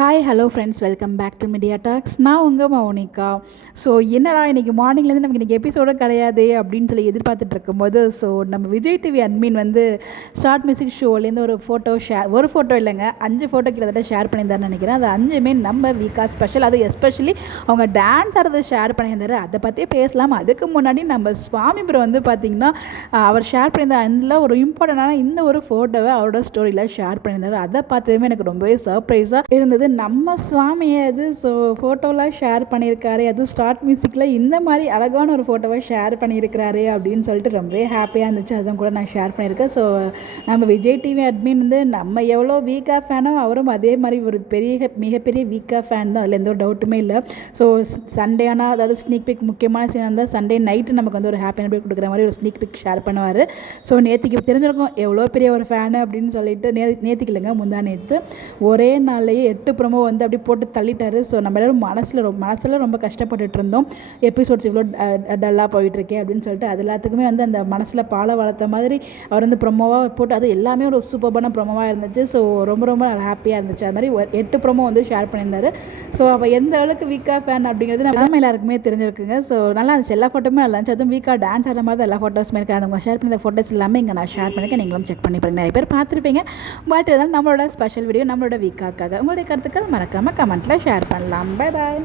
Hi hello friends, welcome back to Media Talks. நான் உங்கள் Mounika. So என்னடா இன்றைக்கி மார்னிங்லேருந்து நமக்கு இன்றைக்கி எபிசோடும் கிடையாது அப்படின்னு சொல்லி எதிர்பார்த்துட்டு இருக்கும்போது, ஸோ நம்ம விஜய் டிவி அட்மின் வந்து ஸ்டார்ட் மியூசிக் ஷோலேருந்து ஒரு ஃபோட்டோ இல்லைங்க, 5 ஃபோட்டோ கிட்டத்தட்ட ஷேர் பண்ணியிருந்தாருன்னு நினைக்கிறேன். அது 5மே நம்ம வீக்கா ஸ்பெஷல். அது எஸ்பெஷலி அவங்க டான்ஸ் ஆடுறதை ஷேர் பண்ணியிருந்தாரு. அதை பற்றியே பேசலாம். அதுக்கு முன்னாடி நம்ம சுவாமி ப்ரோ வந்து பார்த்திங்கன்னா அவர் ஷேர் பண்ணியிருந்த அதில் ஒரு இம்பார்ட்டண்டான இந்த ஒரு ஃபோட்டோவை அவரோட ஸ்டோரியில் ஷேர் பண்ணியிருந்தாரு. அதை பார்த்ததுமே எனக்கு ரொம்பவே சர்ப்ரைஸாக இருந்தது. நம்ம சுவாமியை அது ஸோ ஃபோட்டோலாம் ஷேர் பண்ணியிருக்காரு, அதுவும் ஸ்டார்ட் மியூசிக்கில் இந்த மாதிரி அழகான ஒரு ஃபோட்டோவை ஷேர் பண்ணியிருக்கிறாரு அப்படின்னு சொல்லிட்டு ரொம்பவே ஹாப்பியாக இருந்துச்சு. அதுவும் கூட நான் ஷேர் பண்ணியிருக்கேன். ஸோ நம்ம விஜய் டிவி அட்மின் வந்து நம்ம எவ்வளோ வீக்காக ஃபேனோ அவரும் அதே மாதிரி ஒரு மிகப்பெரிய வீக்காக ஃபேன் தான், அதில் எந்த ஒரு டவுட்டுமே இல்லை. ஸோ சண்டே ஆனால் அதாவது ஸ்னீக் பிக் முக்கியமான சீன் இருந்தால் சண்டே நைட்டு நமக்கு வந்து ஒரு ஹாப்பி அப்டேட் கொடுக்குற மாதிரி ஒரு ஸ்னீக் பிக் ஷேர் பண்ணுவார். ஸோ நேற்றுக்கு தெரிஞ்சிருக்கும் எவ்வளோ பெரிய ஒரு ஃபேனு அப்படின்னு சொல்லிட்டு நேற்றுக்கு இல்லைங்க, முந்தா நேற்று ஒரே நாள்லேயே 8 ப்ரோமோ வந்து அப்படி போட்டு தள்ளிட்டாரு. ஸோ நம்ம எல்லோரும் மனசில் ரொம்ப கஷ்டப்பட்டுட்டு இருந்தோம். எபிசோட்ஸ் இவ்வளோ டல்லாக போயிட்டுருக்கே அப்படின்னு சொல்லிட்டு அது எல்லாத்துக்குமே வந்து அந்த மனசில் பாலை வளர்த்த மாதிரி அவர் வந்து ப்ரொமோவாக போட்டு அது எல்லாமே ஒரு சூப்பரான ப்ரொமோவாக இருந்துச்சு. ஸோ ரொம்ப ஹாப்பியாக இருந்துச்சு. அது மாதிரி 8 ப்ரொமோ வந்து ஷேர் பண்ணியிருந்தாரு. ஸோ அவள் எந்த அளவுக்கு வீக்காக ஃபேன் அப்படிங்கிறது நம்ம எல்லாருக்குமே தெரிஞ்சிருக்குங்க. ஸோ நல்லா இருந்துச்சு, எல்லா ஃபோட்டோமே நல்லா இருந்துச்சு. அதுவும் வீக்காக டான்ஸ் ஆடுற மாதிரி தான் எல்லா ஃபோட்டோஸுமே இருக்குது. அவங்க ஷேர் பண்ண ஃபோட்டோஸ் எல்லாமே இங்கே நான் ஷேர் பண்ணியிருக்கேன், நீங்களும் செக் பண்ணி பாருங்க. நிறைய பேர் பார்த்துருப்பீங்க. பட் இதெல்லாம் நம்மளோட ஸ்பெஷல் வீடியோ, நம்மளோட வீக்காக்காக. உங்களுடைய கருத்துக்கள் மறக்காமல் கமெண்ட்டில் ஷேர் பண்ணலாம். Bye bye.